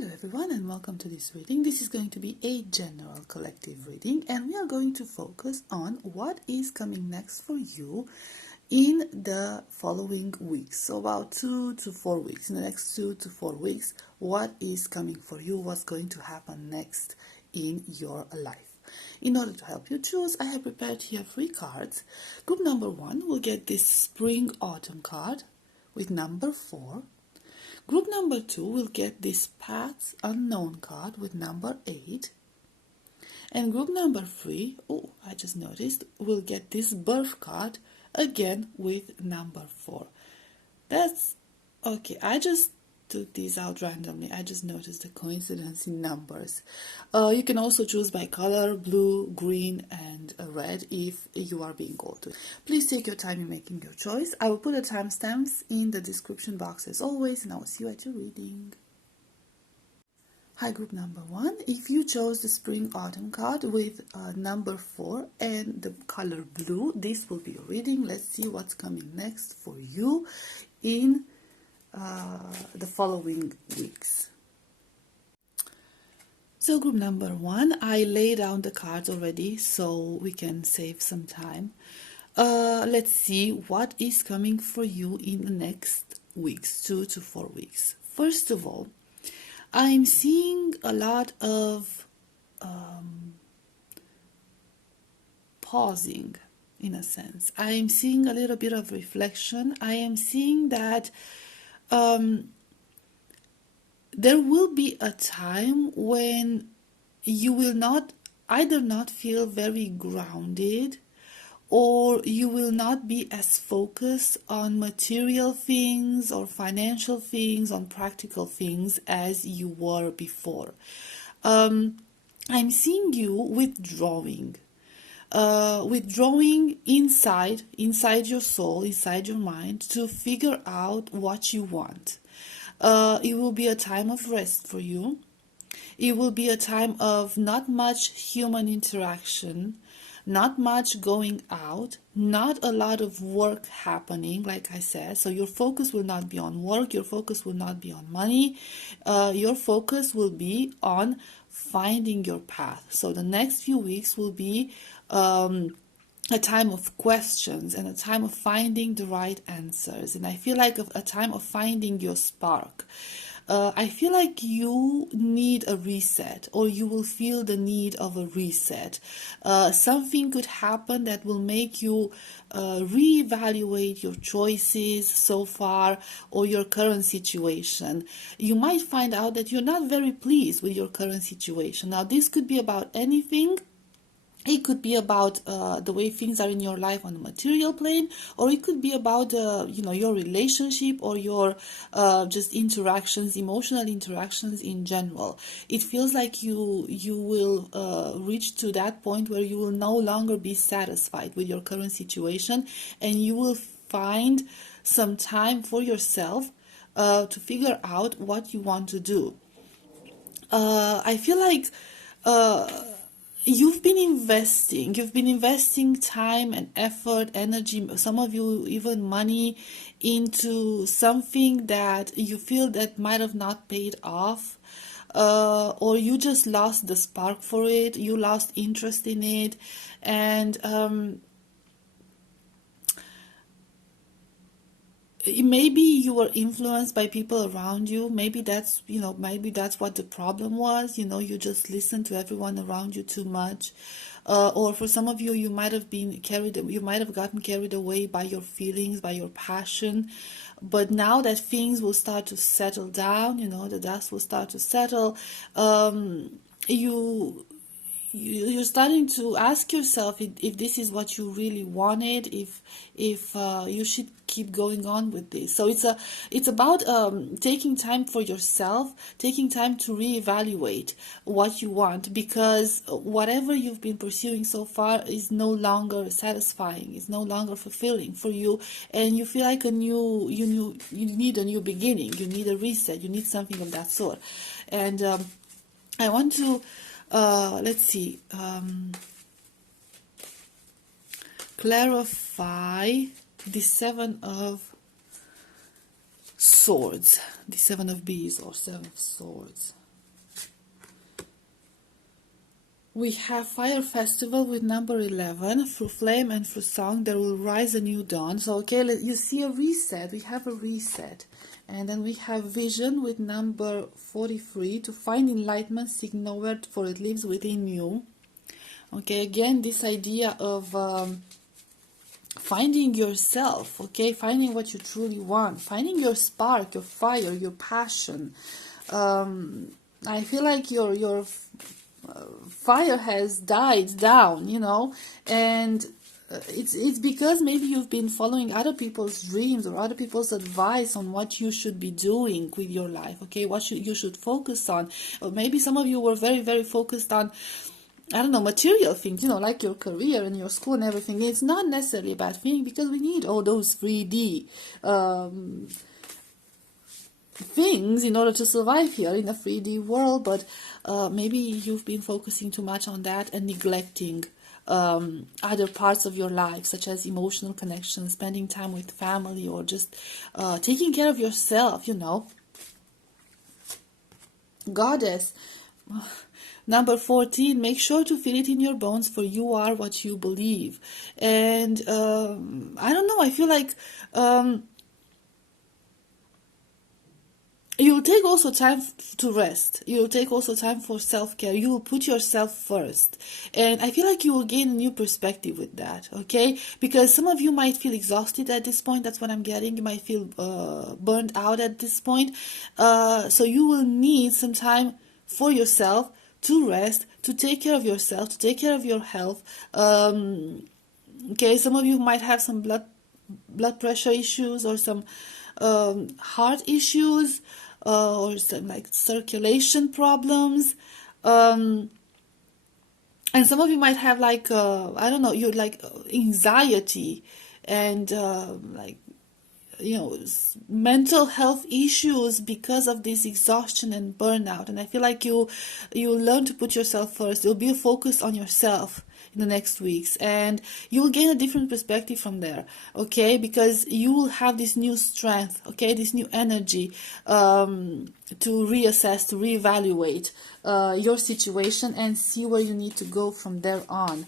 Hello everyone and welcome to this reading. This is going to be a general collective reading and we are going to focus on what is coming next for you in the following weeks. So about 2 to 4 weeks. In the next 2 to 4 weeks, what is coming for you? What's going to happen next in your life? In order to help you choose, I have prepared here 3 cards. Group number 1 will get this Spring Autumn card with number 4. Group number 2 will get this Paths Unknown card with number 8. And group number 3, I just noticed, will get this Birth card again with number 4. That's okay. I just took these out randomly. I just noticed the coincidence in numbers. You can also choose by color, blue, green, and red if you are being called to. Please take your time in making your choice. I will put the timestamps in the description box as always, and I will see you at your reading. Hi, group number 1. If you chose the Spring Autumn card with number 4 and the color blue, this will be your reading. Let's see what's coming next for you in the following weeks. So group number 1, I laid down the cards already so we can save some time. Let's see what is coming for you in the next weeks, 2 to 4 weeks. First of all, I'm seeing a lot of pausing, in a sense. I am seeing a little bit of reflection. I am seeing that there will be a time when you will not feel very grounded, or you will not be as focused on material things or financial things, on practical things as you were before. I'm seeing you withdrawing inside your soul, inside your mind, to figure out what you want. It will be a time of rest for you. It will be a time of not much human interaction, not much going out, not a lot of work happening, like I said. So your focus will not be on work, your focus will not be on money, your focus will be on finding your path. So the next few weeks will be a time of questions and a time of finding the right answers. And I feel like a time of finding your spark. I feel like you need a reset, or you will feel the need of a reset. Something could happen that will make you reevaluate your choices so far or your current situation. You might find out that you're not very pleased with your current situation. Now, this could be about anything. It could be about the way things are in your life on the material plane, or it could be about your relationship or your just interactions, emotional interactions in general. It feels like you will reach to that point where you will no longer be satisfied with your current situation, and you will find some time for yourself to figure out what you want to do. I feel like you've been investing time and effort, energy, some of you even money, into something that you feel that might have not paid off, or you just lost the spark for it, you lost interest in it, and maybe you were influenced by people around you. Maybe that's what the problem was. You just listened to everyone around you too much. Or for some of you, you might have gotten carried away by your feelings, by your passion. But now that things will start to settle down, the dust will start to settle, you're starting to ask yourself if this is what you really wanted, if you should keep going on with this. So it's about taking time for yourself, taking time to reevaluate what you want, because whatever you've been pursuing so far is no longer satisfying, is no longer fulfilling for you, and you feel like you need a new beginning, you need a reset, you need something of that sort. And I want to clarify the 7 of Swords, the 7 of Bees, or 7 of Swords. We have Fire Festival with number 11. Through flame and through song, there will rise a new dawn. So, okay, you see a reset. We have a reset. And then we have Vision with number 43. To find enlightenment, seek nowhere, for it lives within you. Okay, again, this idea of finding yourself, okay, finding what you truly want, finding your spark, your fire, your passion. I feel like your fire has died down, you know, and it's because maybe you've been following other people's dreams or other people's advice on what you should be doing with your life, okay, what you should focus on. Or maybe some of you were very, very focused on, I don't know, material things, you know, like your career and your school and everything. It's not necessarily a bad thing, because we need all those 3D things in order to survive here in a 3D world, but maybe you've been focusing too much on that and neglecting other parts of your life, such as emotional connections, spending time with family, or just taking care of yourself, you know. Goddess, number 14, make sure to feel it in your bones, for you are what you believe. And I don't know, I feel like you'll take also time to rest. You'll take also time for self-care. You will put yourself first. And I feel like you will gain a new perspective with that, okay? Because some of you might feel exhausted at this point. That's what I'm getting. You might feel burned out at this point. So you will need some time for yourself to rest, to take care of yourself, to take care of your health. Okay, some of you might have some blood pressure issues, or some heart issues, or some like circulation problems, and some of you might have like I don't know, you're like anxiety and like, you know, mental health issues because of this exhaustion and burnout. And I feel like you'll learn to put yourself first. You'll be focused on yourself in the next weeks, and you will gain a different perspective from there, okay? Because you will have this new strength, okay, this new energy to reassess, to reevaluate your situation and see where you need to go from there on.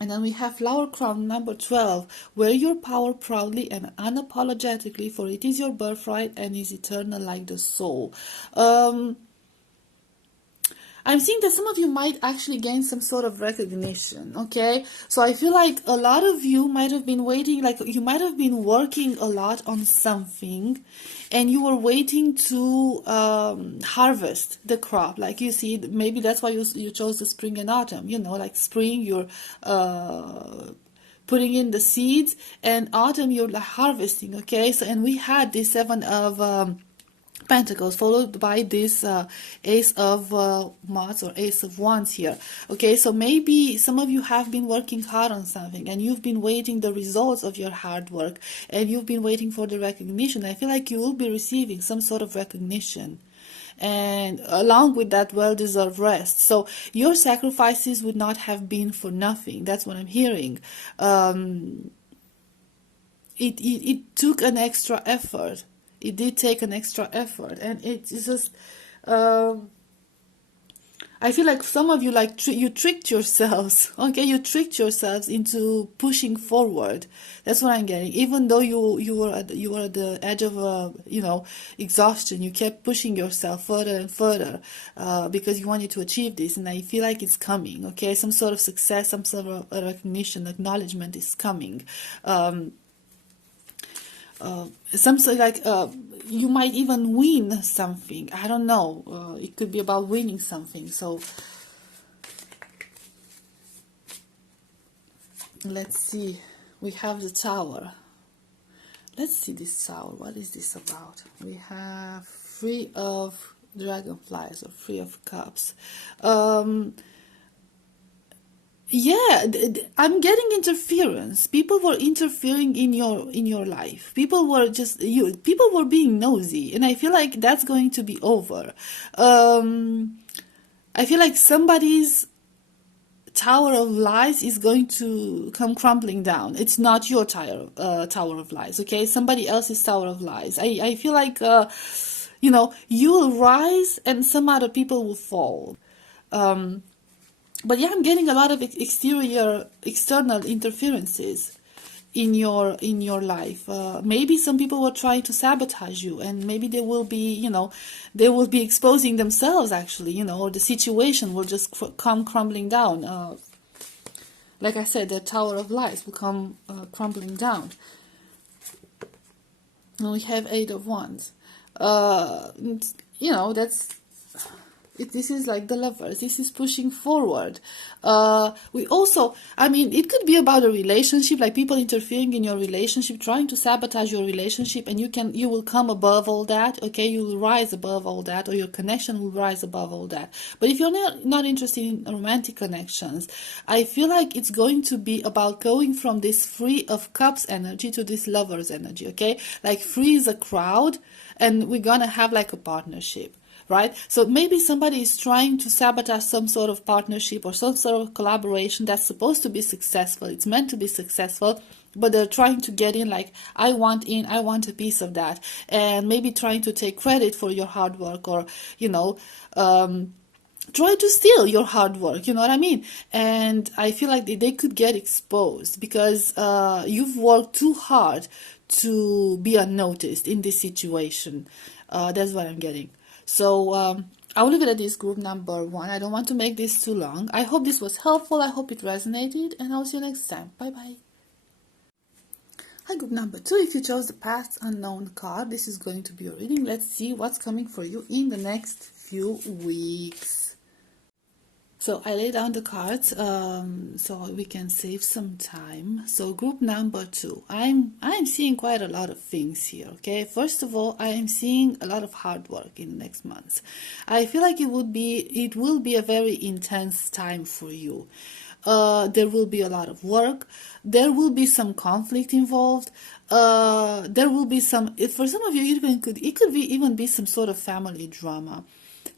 And then we have Flower Crown number 12. Wear your power proudly and unapologetically, for it is your birthright and is eternal like the soul. I'm seeing that some of you might actually gain some sort of recognition, okay? So I feel like a lot of you might have been waiting, like you might have been working a lot on something, and you were waiting to harvest the crop. Like, you see, maybe that's why you chose the spring and autumn, you know, like spring you're putting in the seeds, and autumn you're like harvesting, okay? So, and we had this 7 of Pentacles, followed by this Ace of Wands, or Ace of Wands here. Okay, so maybe some of you have been working hard on something, and you've been waiting the results of your hard work, and you've been waiting for the recognition. I feel like you will be receiving some sort of recognition, and along with that, well-deserved rest. So your sacrifices would not have been for nothing. That's what I'm hearing. It took an extra effort. It did take an extra effort, and it's just I feel like some of you, like, you tricked yourselves, okay? You tricked yourselves into pushing forward. That's what I'm getting. Even though you were at the edge of you know, exhaustion, you kept pushing yourself further and further because you wanted to achieve this. And I feel like it's coming, okay? Some sort of success, some sort of recognition, acknowledgement is coming. Something like you might even win something. I don't know. It could be about winning something. So let's see. We have the Tower. Let's see this Tower. What is this about? We have 3 of Dragonflies, or 3 of Cups. Yeah, I'm getting interference. People were interfering in your life. People were people were being nosy, and I feel like that's going to be over. I feel like somebody's Tower of Lies is going to come crumbling down. It's not your Tower of Lies, okay? Somebody else's Tower of Lies. I feel like you know, you will rise and some other people will fall. But yeah, I'm getting a lot of external interferences in your life. Maybe some people were trying to sabotage you, and maybe they will be, they will be exposing themselves actually, or the situation will just come crumbling down. Like I said, the Tower of Lies will come crumbling down. And we have Eight of Wands. That's this is like the Lovers. This is pushing forward. We also, it could be about a relationship, like people interfering in your relationship, trying to sabotage your relationship, and you will come above all that. Okay, you will rise above all that, or your connection will rise above all that. But if you're not interested in romantic connections, I feel like it's going to be about going from this Three of Cups energy to this Lovers energy. Okay, like free is a crowd, and we're gonna have like a partnership. Right? So maybe somebody is trying to sabotage some sort of partnership or some sort of collaboration that's supposed to be successful. It's meant to be successful, but they're trying to get in like, I want in, I want a piece of that. And maybe trying to take credit for your hard work, or, try to steal your hard work, you know what I mean? And I feel like they could get exposed because you've worked too hard to be unnoticed in this situation. That's what I'm getting. So I'll leave it at this, group number 1. I don't want to make this too long. I hope this was helpful. I hope it resonated, and I'll see you next time. Bye-bye. Hi, group number 2. If you chose the Past Unknown card, this is going to be your reading. Let's see what's coming for you in the next few weeks. So I lay down the cards so we can save some time. So group number 2, I'm seeing quite a lot of things here. Okay, first of all, I am seeing a lot of hard work in the next months. I feel like it will be a very intense time for you. There will be a lot of work. There will be some conflict involved. There will be some. For some of you, it could even be some sort of family drama.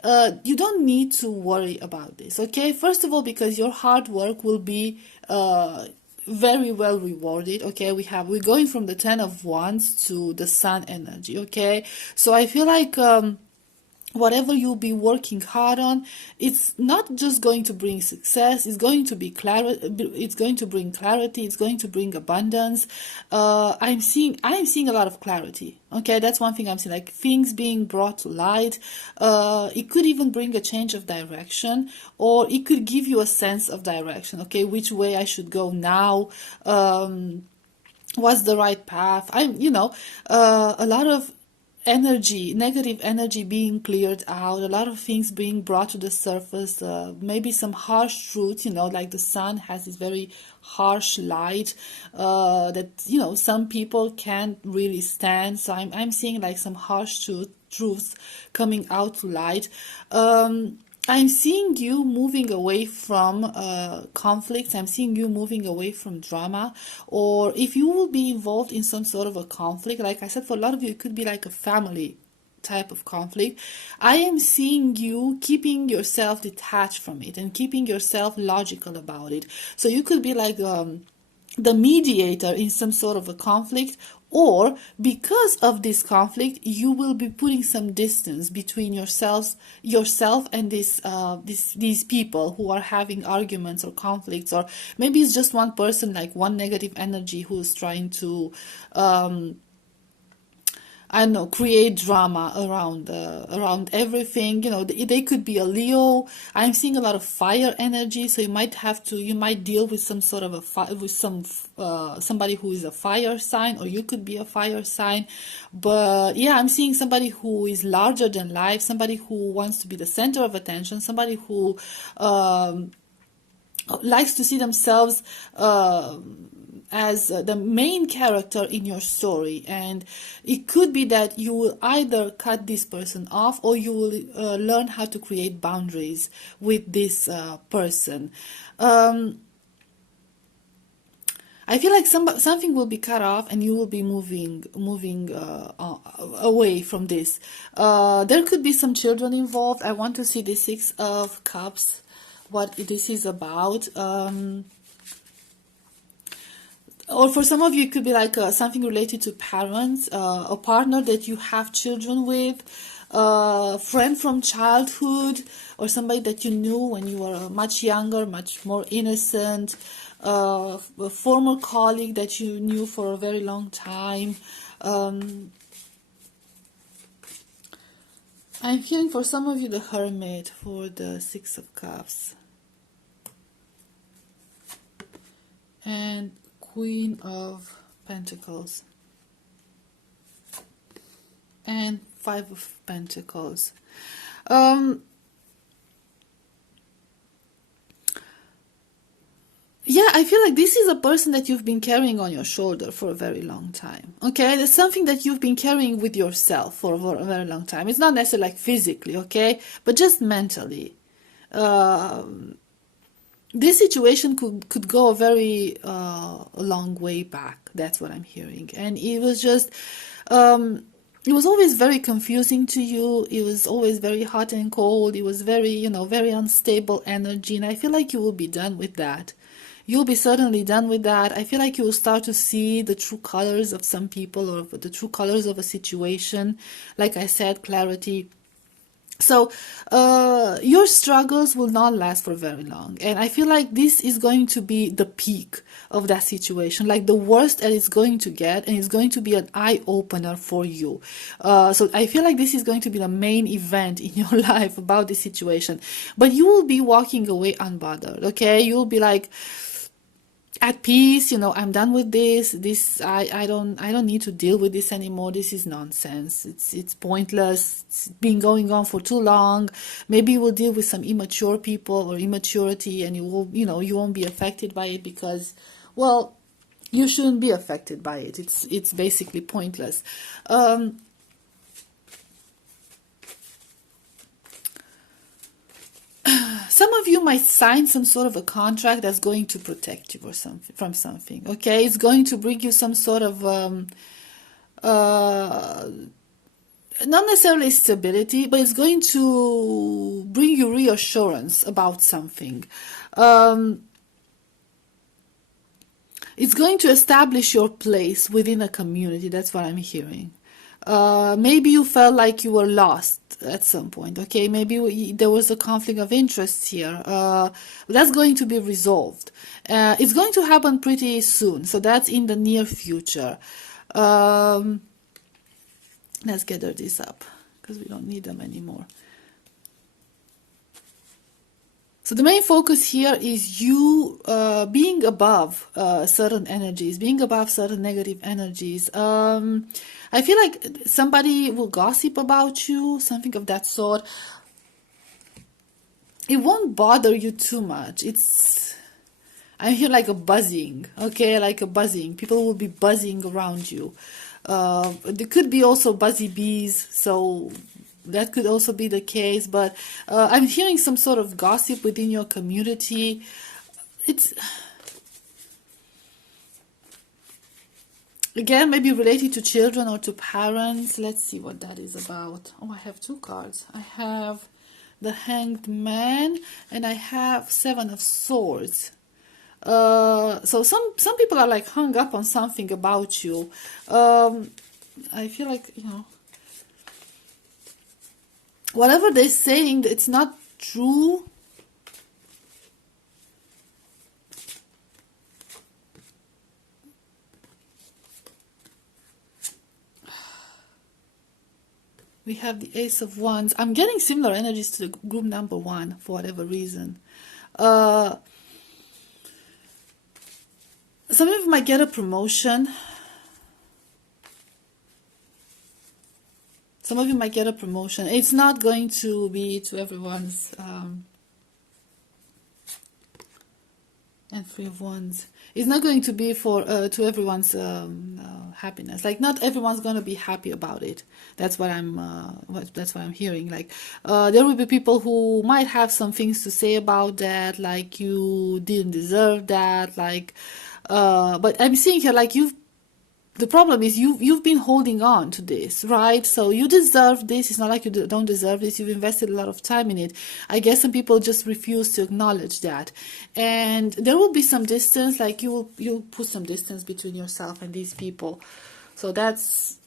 You don't need to worry about this, okay? First of all, because your hard work will be very well rewarded, okay? We're going from the Ten of Wands to the Sun energy, okay? So I feel like whatever you'll be working hard on, it's not just going to bring success, it's going to be it's going to bring clarity, it's going to bring abundance. I'm seeing a lot of clarity. Okay, that's one thing I'm seeing, like things being brought to light. It could even bring a change of direction, or it could give you a sense of direction. Okay, which way I should go now, what's the right path. A lot of negative energy being cleared out, a lot of things being brought to the surface, maybe some harsh truths, like the sun has this very harsh light that, some people can't really stand. So I'm seeing like some harsh truths coming out to light. I'm seeing you moving away from conflicts. I'm seeing you moving away from drama. Or if you will be involved in some sort of a conflict, like I said, for a lot of you, it could be like a family type of conflict. I am seeing you keeping yourself detached from it and keeping yourself logical about it. So you could be like the mediator in some sort of a conflict, or because of this conflict, you will be putting some distance between yourself and these people who are having arguments or conflicts, or maybe it's just one person, like one negative energy who is trying to create drama around everything. They could be a Leo. I'm seeing a lot of fire energy, so you might deal with some sort of somebody who is a fire sign, or you could be a fire sign. But yeah, I'm seeing somebody who is larger than life, somebody who wants to be the center of attention, somebody who likes to see themselves as the main character in your story. And it could be that you will either cut this person off, or you will learn how to create boundaries with this person. I feel like something will be cut off, and you will be moving away from this. There could be some children involved. I want to see the Six of Cups, what this is about. or for some of you, it could be like something related to parents, a partner that you have children with, a friend from childhood, or somebody that you knew when you were much younger, much more innocent, a former colleague that you knew for a very long time. I'm feeling for some of you the Hermit for the Six of Cups. And Queen of Pentacles. And Five of Pentacles. Yeah, I feel like this is a person that you've been carrying on your shoulder for a very long time. Okay, there's something that you've been carrying with yourself for a very long time. It's not necessarily like physically, okay, but just mentally. This situation could go a very a long way back. That's what I'm hearing, and it was just. It was always very confusing to you. It was always very hot and cold. It was very, very unstable energy. And I feel like you will be done with that. You'll be certainly done with that. I feel like you will start to see the true colors of some people or the true colors of a situation. Like I said, clarity. So your struggles will not last for very long. And I feel like this is going to be the peak of that situation, like the worst that it's going to get, and it's going to be an eye-opener for you. So I feel like this is going to be the main event in your life about this situation. But you will be walking away unbothered, okay? You'll be like, at peace, I'm done with this. I don't need to deal with this anymore. This is nonsense. It's pointless. It's been going on for too long. Maybe you will deal with some immature people or immaturity, and you won't be affected by it because, well, you shouldn't be affected by it. It's basically pointless. Some of you might sign some sort of a contract that's going to protect you or something from something. Okay, it's going to bring you some sort of not necessarily stability, but it's going to bring you reassurance about something. It's going to establish your place within a community. That's what I'm hearing. Maybe you felt like you were lost at some point, okay? Maybe there was a conflict of interest here. That's going to be resolved. It's going to happen pretty soon, so that's in the near future. Let's gather this up, because we don't need them anymore. So the main focus here is you being above certain energies, being above certain negative energies. I feel like somebody will gossip about you, something of that sort. It won't bother you too much. I hear like a buzzing, okay, like a buzzing. People will be buzzing around you. There could be also buzzy bees, so that could also be the case, but I'm hearing some sort of gossip within your community. It's, again, maybe related to children or to parents. Let's see what that is about. Oh, I have two cards. I have the Hanged Man, and I have Seven of Swords. So some people are like hung up on something about you. I feel like, whatever they're saying, it's not true. We have the Ace of Wands. I'm getting similar energies to the group number one for whatever reason. Some of you might get a promotion. Some of you might get a promotion. It's not going to be to everyone's, and Three of Wands. It's not going to be for to everyone's happiness. Like, not everyone's going to be happy about it. That's what I'm hearing. Like, there will be people who might have some things to say about that, like you didn't deserve that, like, but I'm seeing here like you've the problem is you've been holding on to this, right? So you deserve this. It's not like you don't deserve this. You've invested a lot of time in it. I guess some people just refuse to acknowledge that, and there will be some distance. Like you'll put some distance between yourself and these people. So that's,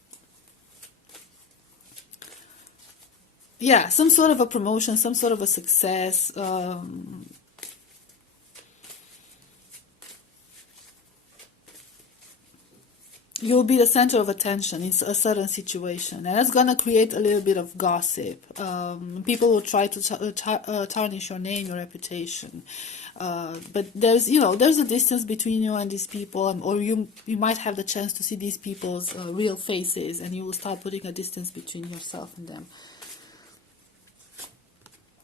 yeah, some sort of a promotion, some sort of a success. You'll be the center of attention in a certain situation, and that's going to create a little bit of gossip. People will try to tarnish your name, your reputation. But there's a distance between you and these people, or you might have the chance to see these people's real faces, and you will start putting a distance between yourself and them.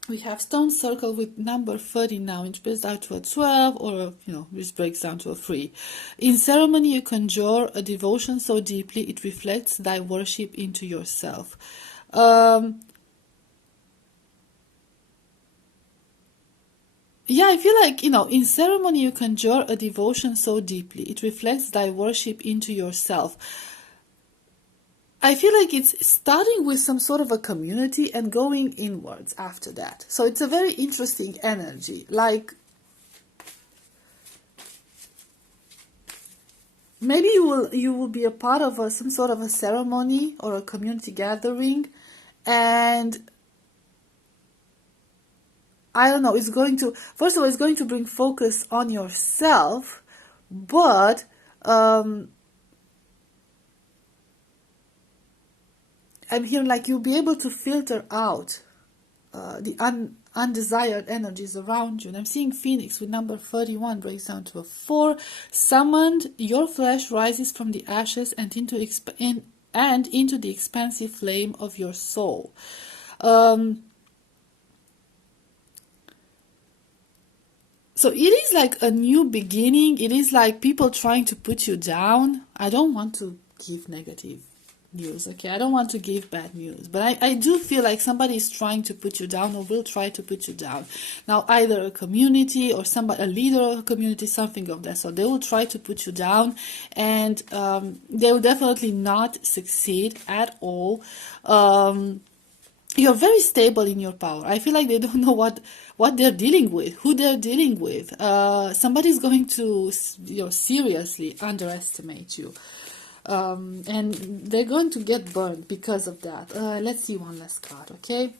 We have stone circle with number 30 now, which breaks down to a 12, or, which breaks down to a 3. In ceremony, you conjure a devotion so deeply it reflects thy worship into yourself. Yeah, I feel like, in ceremony, you conjure a devotion so deeply it reflects thy worship into yourself. I feel like it's starting with some sort of a community and going inwards after that. So it's a very interesting energy. Like, maybe you will be a part of some sort of a ceremony or a community gathering, and I don't know, it's going to, first of all, it's going to bring focus on yourself, but I'm hearing like you'll be able to filter out the undesired energies around you. And I'm seeing Phoenix with number 31 breaks down to a 4. Summoned, your flesh rises from the ashes and into the expansive flame of your soul. So it is like a new beginning. It is like people trying to put you down. I don't want to give negative news, okay? I don't want to give bad news, but I do feel like somebody is trying to put you down, or will try to put you down. Now, either a community or somebody, a leader of a community, something of that sort, they will try to put you down, and they will definitely not succeed at all. You're very stable in your power. I feel like they don't know what they're dealing with, who they're dealing with. Somebody's going to seriously underestimate you. And they're going to get burned because of that. Let's see one last card, okay?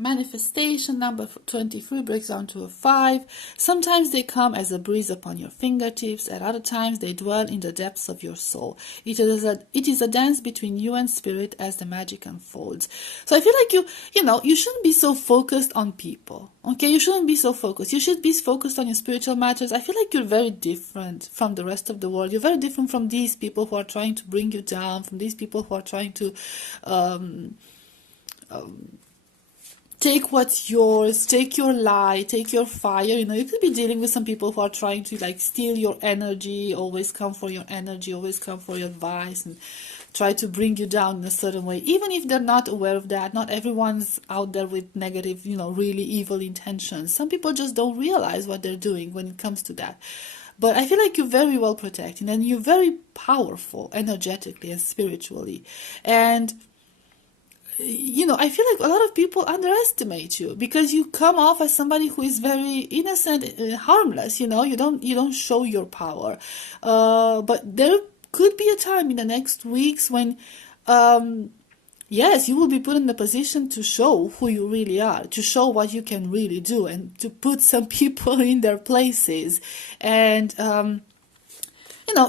Manifestation number 23 breaks down to a 5. Sometimes they come as a breeze upon your fingertips. At other times they dwell in the depths of your soul. It is a dance between you and spirit as the magic unfolds. So I feel like you shouldn't be so focused on people. Okay, you shouldn't be so focused. You should be focused on your spiritual matters. I feel like you're very different from the rest of the world. You're very different from these people who are trying to bring you down, from these people who are trying to take what's yours, take your light, take your fire. You could be dealing with some people who are trying to like steal your energy, always come for your energy, always come for your advice, and try to bring you down in a certain way. Even if they're not aware of that, not everyone's out there with negative, really evil intentions. Some people just don't realize what they're doing when it comes to that. But I feel like you're very well protected, and you're very powerful energetically and spiritually. And I feel like a lot of people underestimate you because you come off as somebody who is very innocent, harmless. You don't show your power. But there could be a time in the next weeks when, yes, you will be put in the position to show who you really are, to show what you can really do, and to put some people in their places. And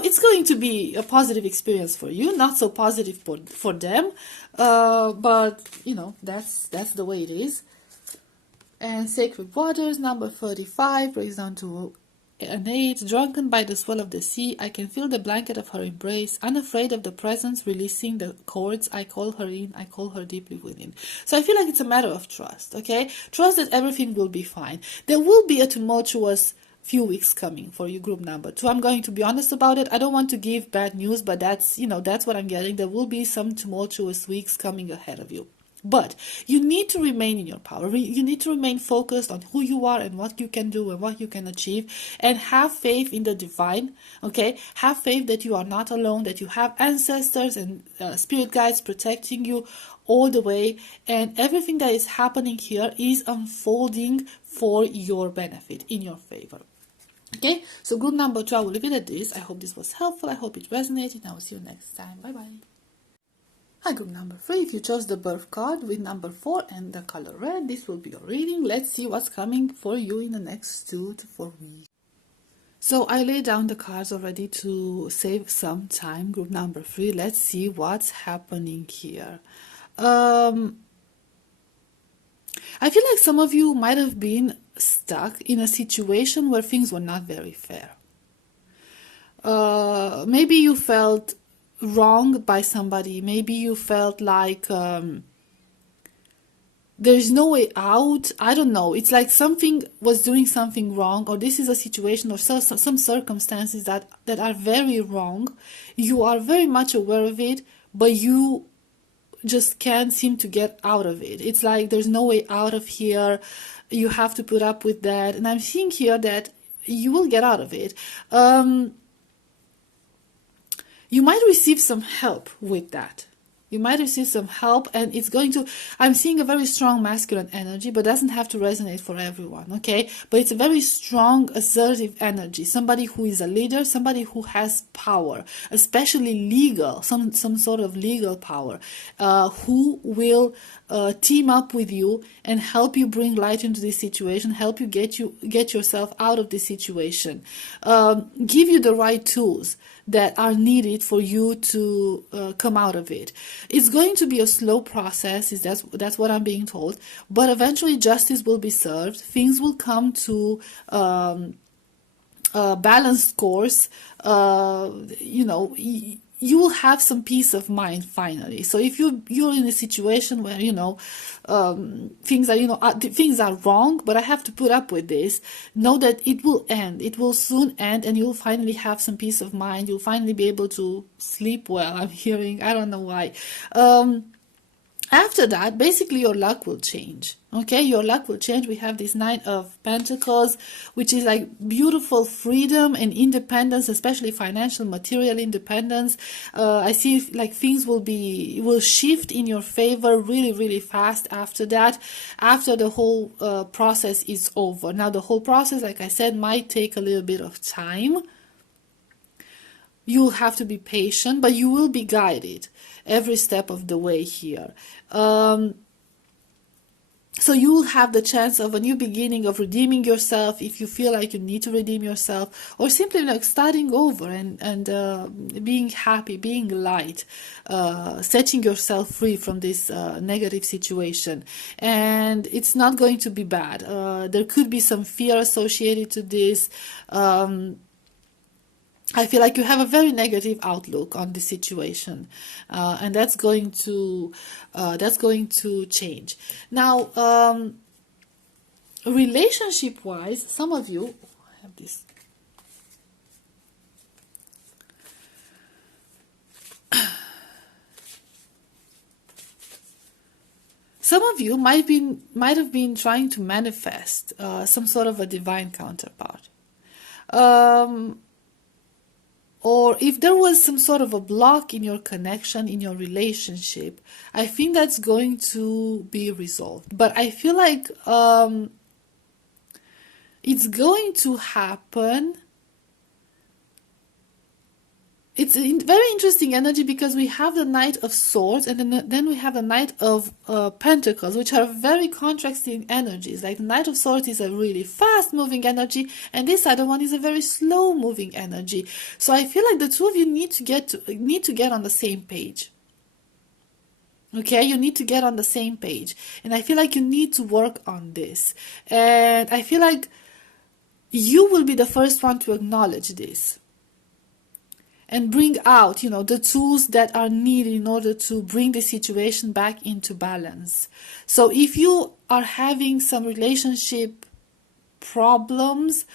it's going to be a positive experience for you, not so positive for them, but that's the way it is. And sacred waters number 35 breaks down to an 8. Drunken by the swell of the sea, I can feel the blanket of her embrace, unafraid of the presence, releasing the cords. I call her in, I call her deeply within. So I feel like it's a matter of trust, okay? Trust that everything will be fine. There will be a tumultuous few weeks coming for you, group number 2. I'm going to be honest about it. I don't want to give bad news, but that's what I'm getting. There will be some tumultuous weeks coming ahead of you. But you need to remain in your power. You need to remain focused on who you are and what you can do and what you can achieve, and have faith in the divine, okay? Have faith that you are not alone, that you have ancestors and spirit guides protecting you all the way, and everything that is happening here is unfolding for your benefit, in your favor. Okay, so group number 2, I will leave it at this. I hope this was helpful. I hope it resonated. I will see you next time. Bye-bye. Hi, group number 3. If you chose the birth card with number 4 and the color red, this will be your reading. Let's see what's coming for you in the next 2 to 4 weeks. So I laid down the cards already to save some time. Group number 3, let's see what's happening here. I feel like some of you might have been stuck in a situation where things were not very fair. Maybe you felt wronged by somebody. Maybe you felt like there's no way out. I don't know. It's like something was doing something wrong, or this is a situation or some circumstances that are very wrong. You are very much aware of it, but you just can't seem to get out of it. It's like there's no way out of here. You have to put up with that. And I'm seeing here that you will get out of it. You might receive some help with that. You might receive some help, and it's going to, I'm seeing a very strong masculine energy, but doesn't have to resonate for everyone, okay? But it's a very strong, assertive energy. Somebody who is a leader, somebody who has power, especially legal, some sort of legal power, who will team up with you and help you bring light into this situation, help you get yourself out of this situation, give you the right tools that are needed for you to come out of it. It's going to be a slow process, that's what I'm being told, but eventually justice will be served. Things will come to a balanced course. You will have some peace of mind finally. So if you're in a situation where things are wrong, but I have to put up with this, know that it will end. It will soon end, and you'll finally have some peace of mind. You'll finally be able to sleep well. I'm hearing, I don't know why. After that, basically your luck will change. Okay, your luck will change. We have this Nine of Pentacles, which is like beautiful freedom and independence, especially financial, material independence. I see like things will shift in your favor really, really fast after that, after the whole process is over. Now, the whole process, like I said, might take a little bit of time. You'll have to be patient, but you will be guided every step of the way here. So you will have the chance of a new beginning, of redeeming yourself if you feel like you need to redeem yourself, or simply like starting over and being happy, being light, setting yourself free from this negative situation. And it's not going to be bad. There could be some fear associated to this. I feel like you have a very negative outlook on the situation, and that's going to change. Now, relationship-wise, some of you have this. Some of you might have been trying to manifest some sort of a divine counterpart. Or if there was some sort of a block in your connection, in your relationship, I think that's going to be resolved. But I feel like it's going to happen. It's a very interesting energy because we have the Knight of Swords and then we have the Knight of Pentacles, which are very contrasting energies. Like the Knight of Swords is a really fast-moving energy, and this other one is a very slow-moving energy. So I feel like the two of you need to get on the same page. Okay, you need to get on the same page, and I feel like you need to work on this. And I feel like you will be the first one to acknowledge this and bring out, the tools that are needed in order to bring the situation back into balance. So if you are having some relationship problems,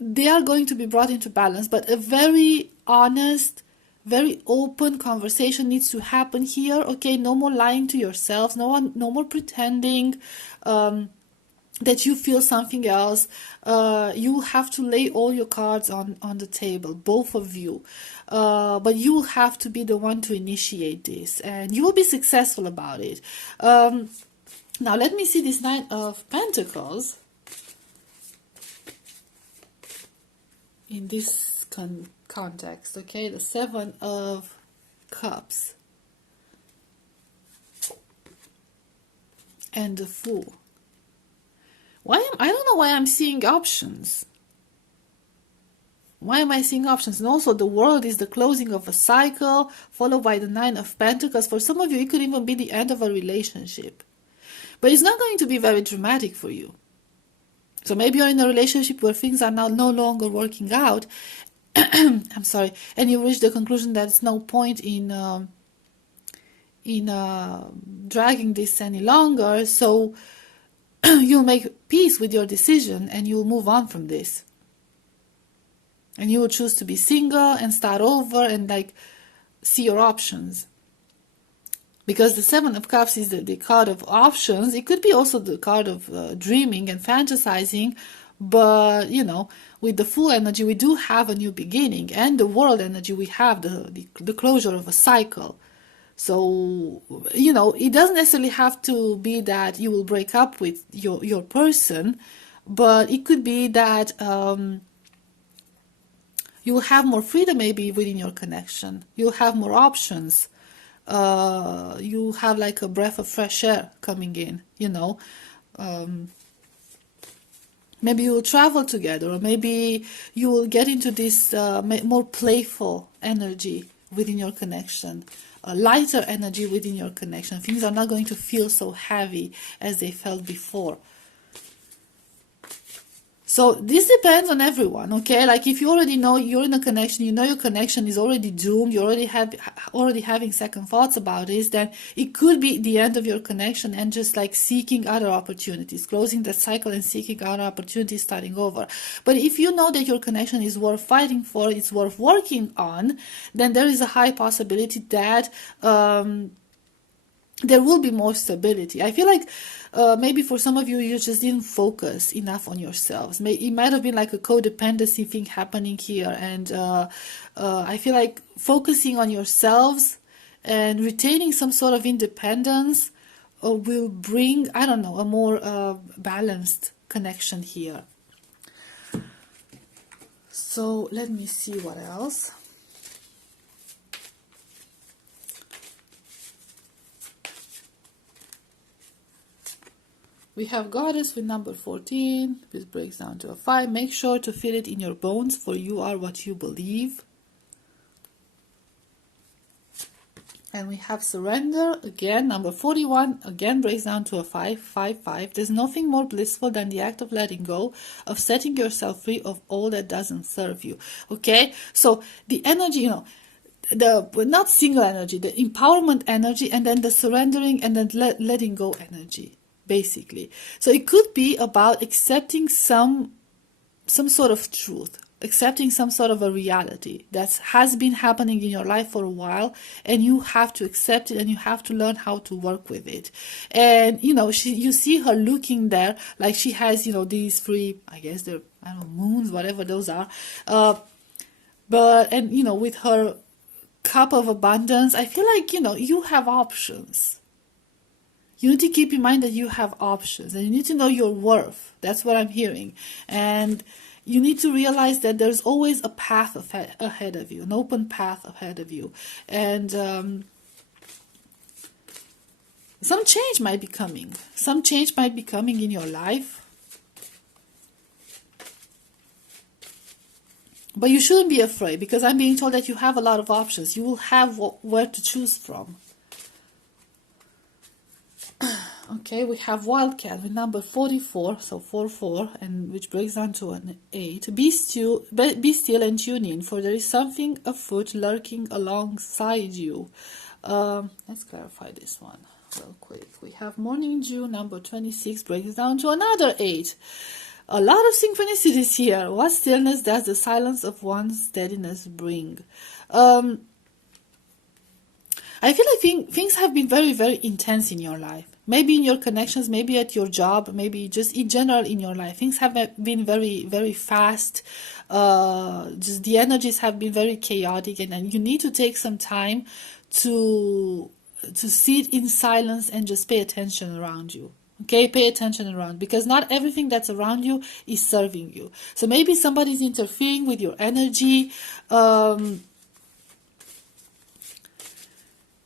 they are going to be brought into balance, but a very honest, Very open conversation needs to happen here. Okay, no more lying to yourselves. No more pretending that you feel something else. You have to lay all your cards on the table, both of you. But you have to be the one to initiate this, and you will be successful about it. Now let me see this Nine of Pentacles in this context. Okay, the Seven of Cups and the Fool. I don't know why I'm seeing options. Why am I seeing options? And also the World is the closing of a cycle, followed by the Nine of Pentacles. For some of you, it could even be the end of a relationship. But it's not going to be very dramatic for you. So maybe you're in a relationship where things are now no longer working out. I'm sorry. And you reach the conclusion that there's no point in dragging this any longer. So you'll make peace with your decision and you'll move on from this. And you will choose to be single and start over and like see your options. Because the Seven of Cups is the card of options. It could be also the card of dreaming and fantasizing. But, you know, with the Fool energy, we do have a new beginning. And the World energy, we have the closure of a cycle. So, you know, it doesn't necessarily have to be that you will break up with your person. But it could be that you will have more freedom maybe within your connection. You'll have more options. You have like a breath of fresh air coming in, you know. Maybe you will travel together, or maybe you will get into this more playful energy within your connection, a lighter energy within your connection. Things are not going to feel so heavy as they felt before. So this depends on everyone, okay? Like if you already know you're in a connection, you know your connection is already doomed, you're already having second thoughts about this, then it could be the end of your connection and just like seeking other opportunities, closing the cycle and seeking other opportunities, starting over. But if you know that your connection is worth fighting for, it's worth working on, then there is a high possibility that there will be more stability. I feel like maybe for some of you, you just didn't focus enough on yourselves. It might have been like a codependency thing happening here. And I feel like focusing on yourselves and retaining some sort of independence will bring, I don't know, a more balanced connection here. So let me see what else. We have Goddess with number 14, which breaks down to a 5. Make sure to feel it in your bones, for you are what you believe. And we have Surrender, again, number 41, again breaks down to a 5, 5, 5. There's nothing more blissful than the act of letting go, of setting yourself free of all that doesn't serve you. Okay? So the energy, you know, the not single energy, the empowerment energy, and then the surrendering and then letting go energy. Basically. So it could be about accepting some sort of truth, accepting some sort of a reality that has been happening in your life for a while, and you have to accept it and you have to learn how to work with it. And, you know, you see her looking there like she has, you know, these three, I guess they're, I don't know, moons, whatever those are. And, you know, with her cup of abundance, I feel like, you know, you have options. You need to keep in mind that you have options and you need to know your worth. That's what I'm hearing. And you need to realize that there's always a path ahead of you, an open path ahead of you. And some change might be coming. Some change might be coming in your life. But you shouldn't be afraid, because I'm being told that you have a lot of options. You will have where to choose from. Okay, we have Wildcat with number 44, so 44, and which breaks down to an 8. Be still and tune in, for there is something afoot lurking alongside you. Let's clarify this one real quick. We have Morning Dew, number 26, breaks down to another 8. A lot of synchronicities here. What stillness does the silence of one's steadiness bring? I feel like things have been very, very intense in your life. Maybe in your connections, maybe at your job, maybe just in general in your life. Things have been very, very fast. Just the energies have been very chaotic, and you need to take some time to sit in silence and just pay attention around you. Okay, pay attention around, because not everything that's around you is serving you. So maybe somebody's interfering with your energy.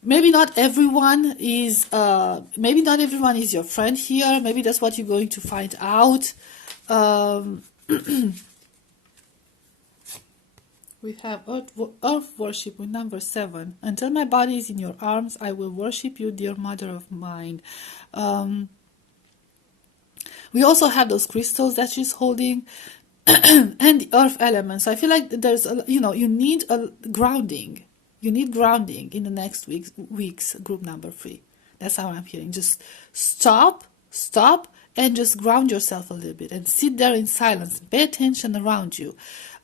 Maybe not everyone is your friend here. Maybe that's what you're going to find out. We have earth worship with number 7. Until my body is in your arms, I will worship you, dear mother of mine. We also have those crystals that she's holding, and the earth element. So I feel like there's you need a grounding. You need grounding in the next weeks, group number 3. That's how I'm hearing. Just stop, and just ground yourself a little bit and sit there in silence. Pay attention around you.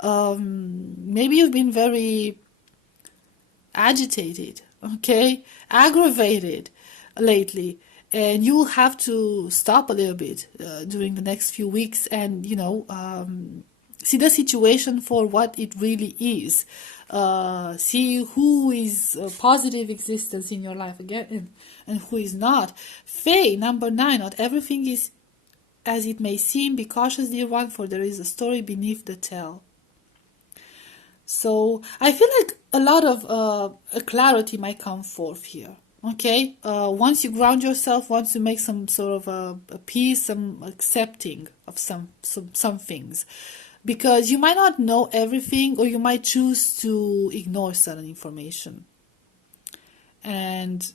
Maybe you've been very agitated, okay, aggravated lately, and you will have to stop a little bit during the next few weeks and see the situation for what it really is. See who is a positive existence in your life again and who is not. Faye, number 9. Not everything is as it may seem. Be cautious, dear one, for there is a story beneath the tale. So I feel like a lot of clarity might come forth here. Okay, once you ground yourself, once you make some sort of a peace, some accepting of some things, because you might not know everything, or you might choose to ignore certain information, and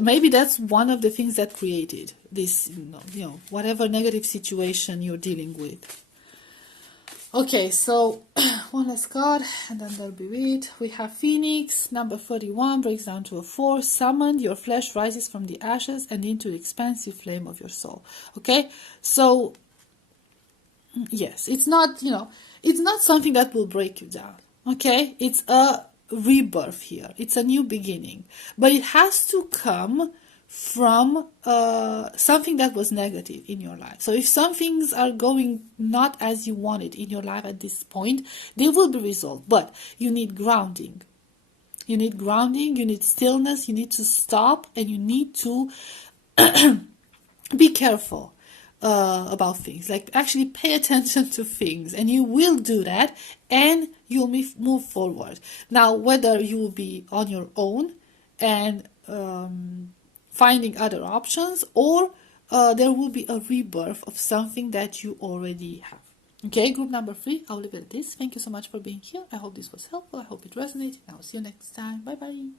maybe that's one of the things that created this, whatever negative situation you're dealing with. Okay, so one last card, and then that'll be it. We have Phoenix, number 31, breaks down to a 4. Summoned, your flesh rises from the ashes and into the expansive flame of your soul. Okay, so yes, it's not something that will break you down. Okay, it's a rebirth here. It's a new beginning, but it has to come from something that was negative in your life. So if some things are going not as you want it in your life at this point, they will be resolved. But you need grounding. You need stillness, you need to stop, and you need to be careful about things. Like, actually pay attention to things, and you will do that, and you'll move forward. Now, whether you will be on your own and finding other options, or there will be a rebirth of something that you already have. Okay, group number 3, I'll leave it at this. Thank you so much for being here. I hope this was helpful. I hope it resonated. I'll see you next time. Bye bye.